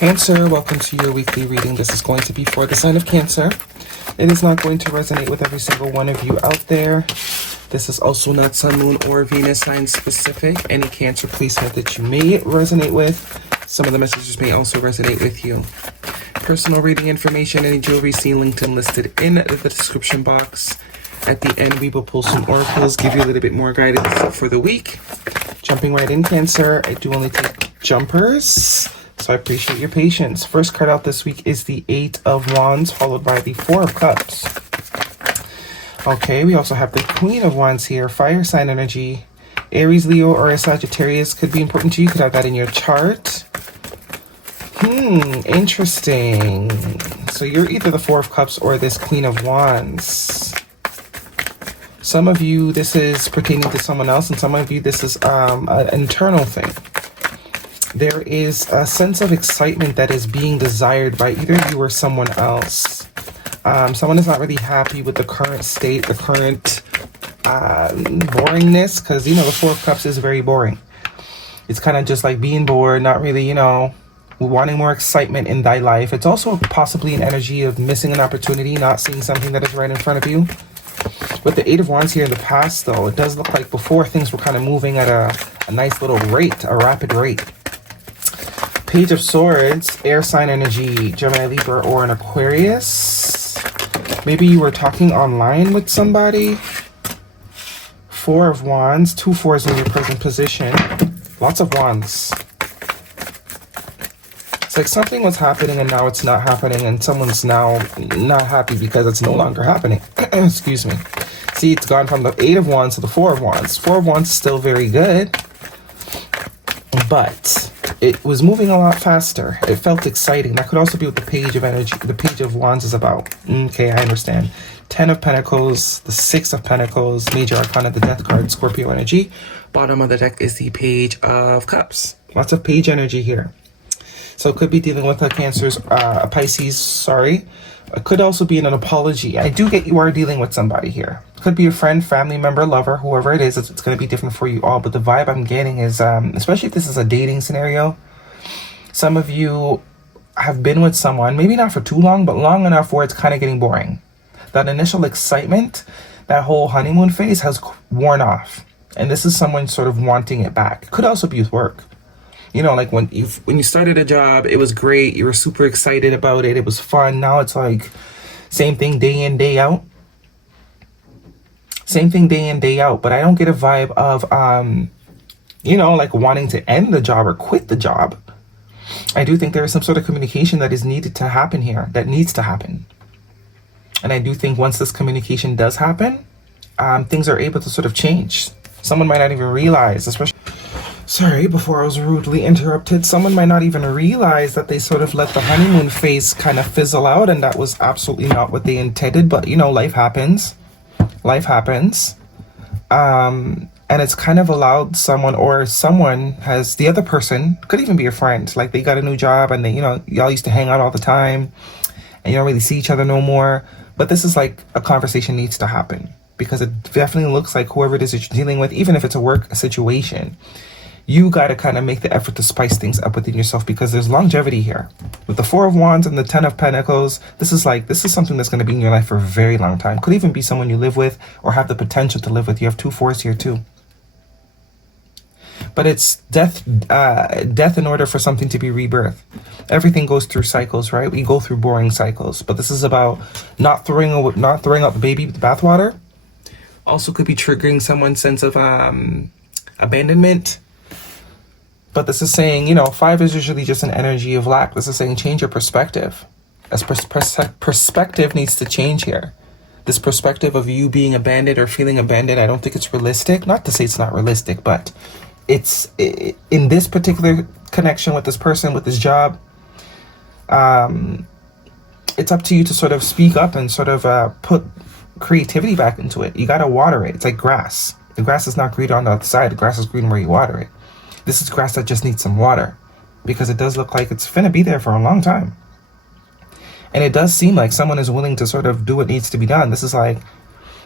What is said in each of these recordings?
Cancer, welcome to your weekly reading. This is going to be for the sign of Cancer. It is not going to resonate with every single one of you out there. This is also not Sun, Moon, or Venus sign specific. Any Cancer placement that you may resonate with, some of the messages may also resonate with you. Personal reading information, any jewelry seen, linked, and listed in the description box. At the end, we will pull some oracles, give you a little bit more guidance for the week. Jumping right in, Cancer. I do only take jumpers, so I appreciate your patience. First card out this week is the 8 of Wands, followed by the 4 of Cups. Okay, we also have the Queen of Wands here, fire sign energy. Aries, Leo, or a Sagittarius could be important to you. You could have that in your chart. Interesting. So you're either the 4 of Cups or this Queen of Wands. Some of you, this is pertaining to someone else, and some of you, this is an internal thing. There is a sense of excitement that is being desired by either you or someone else. Someone is not really happy with the current state, the current boringness, because, you know, the 4 of Cups is very boring. It's kind of just like being bored, not really, you know, wanting more excitement in thy life. It's also possibly an energy of missing an opportunity, not seeing something that is right in front of you. With the 8 of Wands here in the past, though, it does look like before things were kind of moving at a nice little rate, a rapid rate. Page of Swords, air sign energy, Gemini, Libra, or an Aquarius. Maybe you were talking online with somebody. 4 of Wands, 2 4s in your present position. Lots of Wands. It's like something was happening and now it's not happening, and someone's now not happy because it's no longer happening. Excuse me. See, it's gone from the 8 of Wands to the 4 of Wands. 4 of Wands is still very good, but it was moving a lot faster. It felt exciting. That could also be what the Page of Energy, the Page of Wands is about. Okay, I understand. 10 of Pentacles, the 6 of Pentacles, Major Arcana, the Death card, Scorpio energy. Bottom of the deck is the Page of Cups. Lots of Page energy here. So it could be dealing with a Cancer's, a Pisces, sorry. It could also be an apology. I do get you are dealing with somebody here. Could be a friend, family member, lover, whoever it is. It's going to be different for you all. But the vibe I'm getting is, especially if this is a dating scenario, some of you have been with someone, maybe not for too long, but long enough where it's kind of getting boring. That initial excitement, that whole honeymoon phase has worn off. And this is someone sort of wanting it back. It could also be with work. You know, like when you started a job, it was great. You were super excited about it. It was fun. Now it's like same thing day in, day out. Same thing day in, day out. But I don't get a vibe of, you know, like wanting to end the job or quit the job. I do think there is some sort of communication that is needed to happen here, that needs to happen. And I do think once this communication does happen, things are able to sort of change. Someone might not even realize, especially... Sorry, before I was rudely interrupted. Someone might not even realize that they sort of let the honeymoon phase kind of fizzle out, and that was absolutely not what they intended. But, you know, life happens. Life happens. And it's kind of allowed someone, or someone has, the other person, could even be a friend, like they got a new job and they, you know, y'all used to hang out all the time and you don't really see each other no more. But this is like a conversation needs to happen, because it definitely looks like whoever it is that you're dealing with, even if it's a work situation, you got to kind of make the effort to spice things up within yourself, because there's longevity here. With the 4 of Wands and the 10 of Pentacles, this is something that's going to be in your life for a very long time. Could even be someone you live with or have the potential to live with. You have 2 4s here too. But it's death in order for something to be rebirthed. Everything goes through cycles, right? We go through boring cycles. But this is about not throwing out the baby with the bathwater. Also could be triggering someone's sense of abandonment. But this is saying, you know, 5 is usually just an energy of lack. This is saying change your perspective. As perspective needs to change here. This perspective of you being abandoned or feeling abandoned, I don't think it's realistic. Not to say it's not realistic, but it's in this particular connection with this person, with this job, it's up to you to sort of speak up and sort of put creativity back into it. You got to water it. It's like grass. The grass is not green on the outside. The grass is green where you water it. This is grass that just needs some water, because it does look like it's finna be there for a long time. And it does seem like someone is willing to sort of do what needs to be done. This is like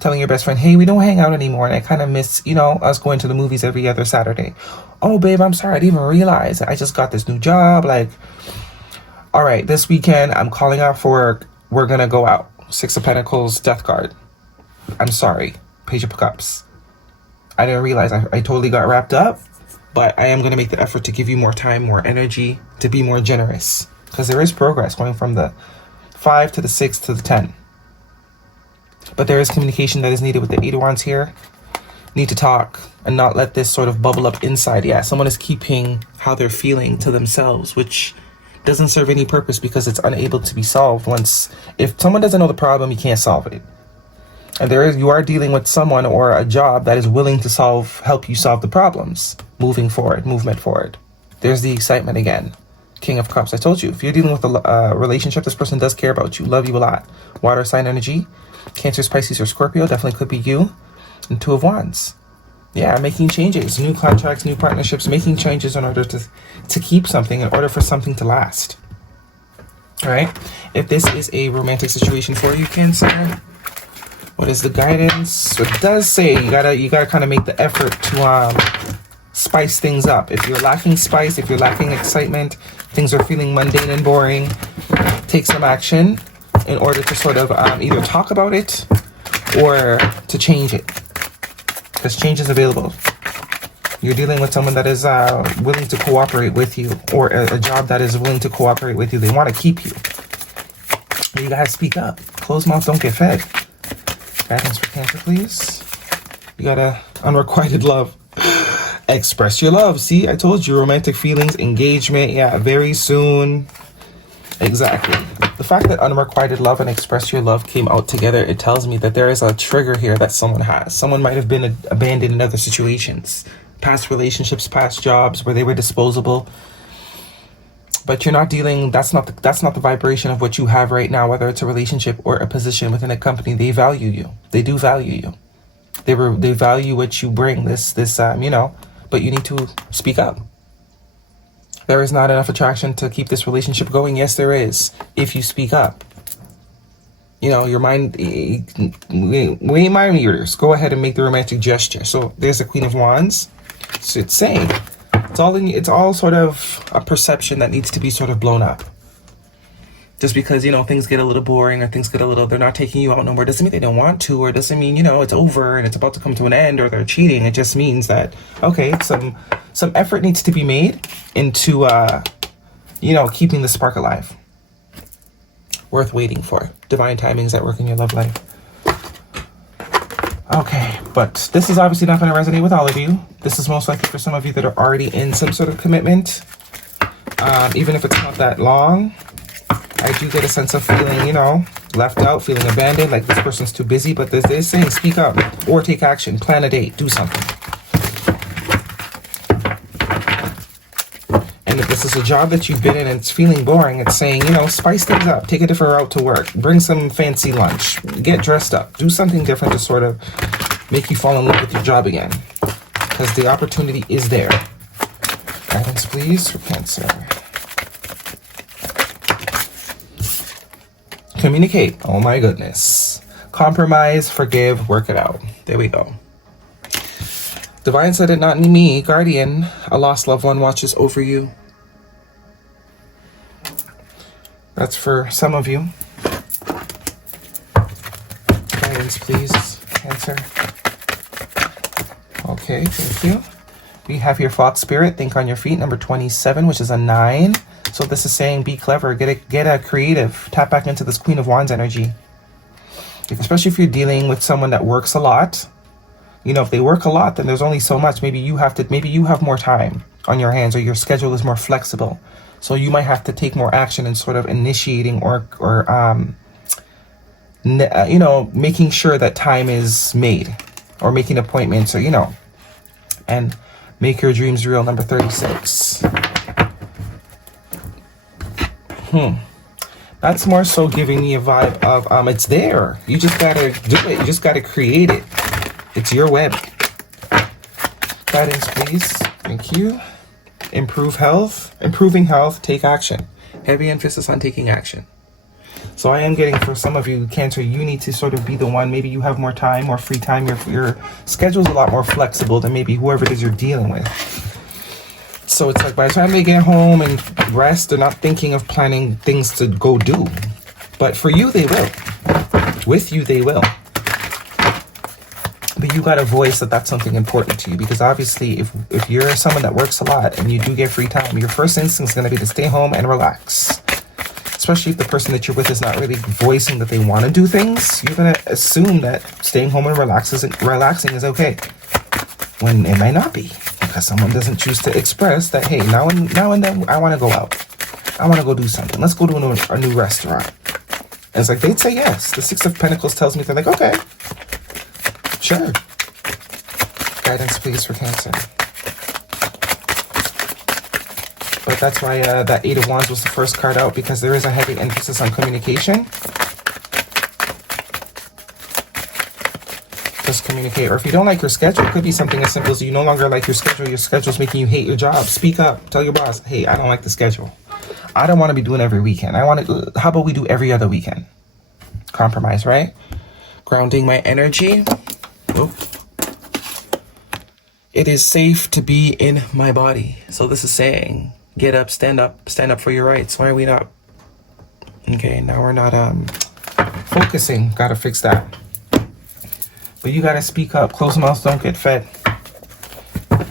telling your best friend, hey, we don't hang out anymore, and I kind of miss, you know, us going to the movies every other Saturday. Oh, babe, I'm sorry, I didn't even realize I just got this new job. Like, All right, this weekend, I'm calling out for work. We're going to go out. 6 of Pentacles, Death card. I'm sorry. Page of Cups. I didn't realize I totally got wrapped up, but I am going to make the effort to give you more time, more energy, to be more generous. Because there is progress going from the 5 to the 6 to the 10. But there is communication that is needed with the 8 of Wands here. Need to talk and not let this sort of bubble up inside. Yeah, someone is keeping how they're feeling to themselves, which doesn't serve any purpose because it's unable to be solved. If someone doesn't know the problem, you can't solve it. And you are dealing with someone or a job that is willing to help you solve the problems. Movement forward. There's the excitement again. King of Cups. I told you, if you're dealing with a relationship, this person does care about you, love you a lot. Water sign energy. Cancer, Pisces, or Scorpio, definitely could be you. And 2 of Wands. Yeah, making changes, new contracts, new partnerships, making changes in order to keep something, in order for something to last. All right. If this is a romantic situation for you, Cancer, what is the guidance? It does say you gotta kind of make the effort to spice things up. If you're lacking spice, if you're lacking excitement, things are feeling mundane and boring, take some action in order to sort of either talk about it or to change it. Because change is available. You're dealing with someone that is willing to cooperate with you, or a job that is willing to cooperate with you. They want to keep you. You gotta speak up. Closed mouth don't get fed. Guidance for Cancer, please. You gotta unrequited love. Express your love. See, I told you, romantic feelings, engagement. Yeah, very soon. Exactly. The fact that unrequited love and express your love came out together, it tells me that there is a trigger here that someone has. Someone might have been abandoned in other situations, past relationships, past jobs where they were disposable. But you're not dealing, that's not the vibration of what you have right now, whether it's a relationship or a position within a company. They value you. They do value you. They value what you bring, but you need to speak up. There is not enough attraction to keep this relationship going. Yes, there is, if you speak up. Your mind, we mind readers. Go ahead and make the romantic gesture. So there's the Queen of Wands. So it's saying, it's all sort of a perception that needs to be sort of blown up. Just because, things get a little boring or things get they're not taking you out no more, doesn't mean they don't want to, or doesn't mean, it's over and it's about to come to an end, or they're cheating. It just means that, okay, some effort needs to be made into, keeping the spark alive. Worth waiting for. Divine timings at work in your love life. Okay, but this is obviously not going to resonate with all of you. This is most likely for some of you that are already in some sort of commitment. Even if it's not that long, I do get a sense of feeling, left out, feeling abandoned, like this person's too busy. But this is saying speak up or take action, plan a date, do something. And if this is a job that you've been in and it's feeling boring, it's saying, spice things up, take a different route to work, bring some fancy lunch, get dressed up, do something different to sort of make you fall in love with your job again. Because the opportunity is there. Guidance, please, for Cancer. Communicate. Oh my goodness. Compromise, forgive, work it out. There we go. Divine said it, not me. Guardian, a lost loved one watches over you. That's for some of you. Guidance, please, Cancer. Okay, thank you. We have here Fox Spirit, think on your feet, number 27, which is a 9. So this is saying be clever, get a creative, tap back into this Queen of Wands energy. Especially if you're dealing with someone that works a lot. If they work a lot, then there's only so much. Maybe you have more time on your hands, or your schedule is more flexible. So you might have to take more action in sort of initiating or making sure that time is made, or making appointments, or and make your dreams real, number 36. That's more so giving me a vibe of it's there. You just gotta do it. You just gotta create it. It's your web. Guidance, please. Thank you. Improving health, take action. Heavy emphasis on taking action. So I am getting, for some of you, Cancer, you need to sort of be the one. Maybe you have more time, more free time. Your schedule's a lot more flexible than maybe whoever it is you're dealing with. So it's like by the time they get home and rest, they're not thinking of planning things to go do. But for you, they will. With you, they will. But you got to voice that that's something important to you, because obviously if you're someone that works a lot and you do get free time, your first instinct is going to be to stay home and relax. Especially if the person that you're with is not really voicing that they want to do things, you're going to assume that staying home and relaxing is okay. When it might not be, because someone doesn't choose to express that, hey, now and then I want to go out. I want to go do something. Let's go to a new restaurant. And it's like they'd say yes. The Six of Pentacles tells me they're like, okay, sure. Guidance, please, for Cancer. But that's why that Eight of Wands was the first card out, because there is a heavy emphasis on communication. Just communicate. Or if you don't like your schedule, it could be something as simple as you no longer like your schedule's making you hate your job. Speak up. Tell your boss, hey, I don't like the schedule. I don't want to be doing every weekend. How about we do every other weekend? Compromise, right? Grounding my energy. Oop. It is safe to be in my body. So this is saying, get up, stand up for your rights. Why are we not? Okay, now we're not focusing. Gotta fix that. But you gotta speak up. Closed mouths don't get fed.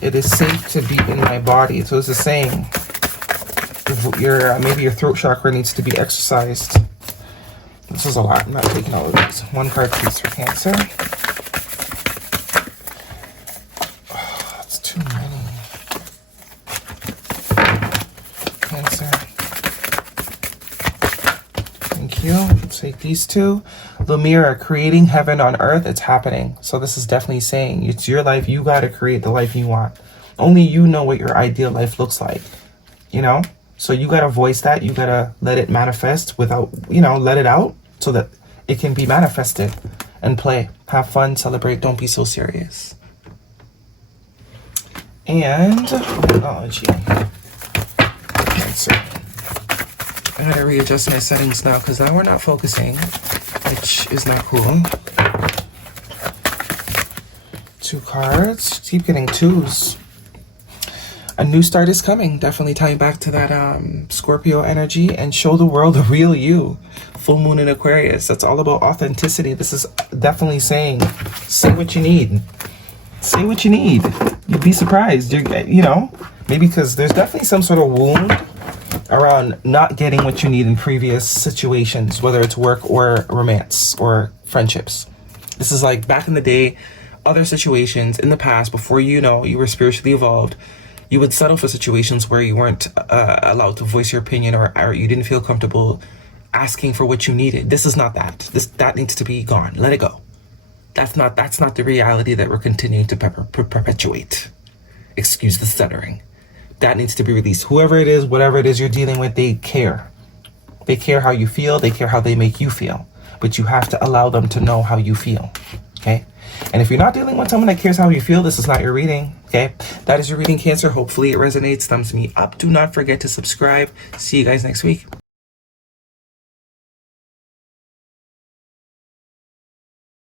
It is safe to be in my body. So it's a saying. Maybe your throat chakra needs to be exercised. This is a lot. I'm not taking all of these. One card, please, for Cancer. Oh, that's too many. Cancer. Thank you. Let's take these two. The mirror, creating heaven on earth. It's happening. So this is definitely saying it's your life. You got to create the life you want. Only you know what your ideal life looks like. You know? So you got to voice that. You got to let it manifest without, let it out so that it can be manifested and play. Have fun, celebrate, don't be so serious. And, oh gee. Cancer. I got to readjust my settings now because now we're not focusing, which is not cool. Two cards. Keep getting twos. A new start is coming. Definitely tying back to that Scorpio energy, and show the world the real you. Full moon in Aquarius. That's all about authenticity. This is definitely saying, say what you need. Say what you need. You'd be surprised. Maybe because there's definitely some sort of wound around not getting what you need in previous situations, whether it's work or romance or friendships. This is like back in the day, other situations in the past, before you were spiritually evolved, you would settle for situations where you weren't allowed to voice your opinion, or you didn't feel comfortable asking for what you needed. This is not that. That needs to be gone. Let it go. That's not the reality that we're continuing to perpetuate. Excuse the stuttering. That needs to be released. Whoever it is, whatever it is you're dealing with, they care. They care how you feel. They care how they make you feel. But you have to allow them to know how you feel. Okay? And if you're not dealing with someone that cares how you feel, this is not your reading. Okay? That is your reading, Cancer. Hopefully it resonates, thumbs me up. Do not forget to subscribe. See you guys next week.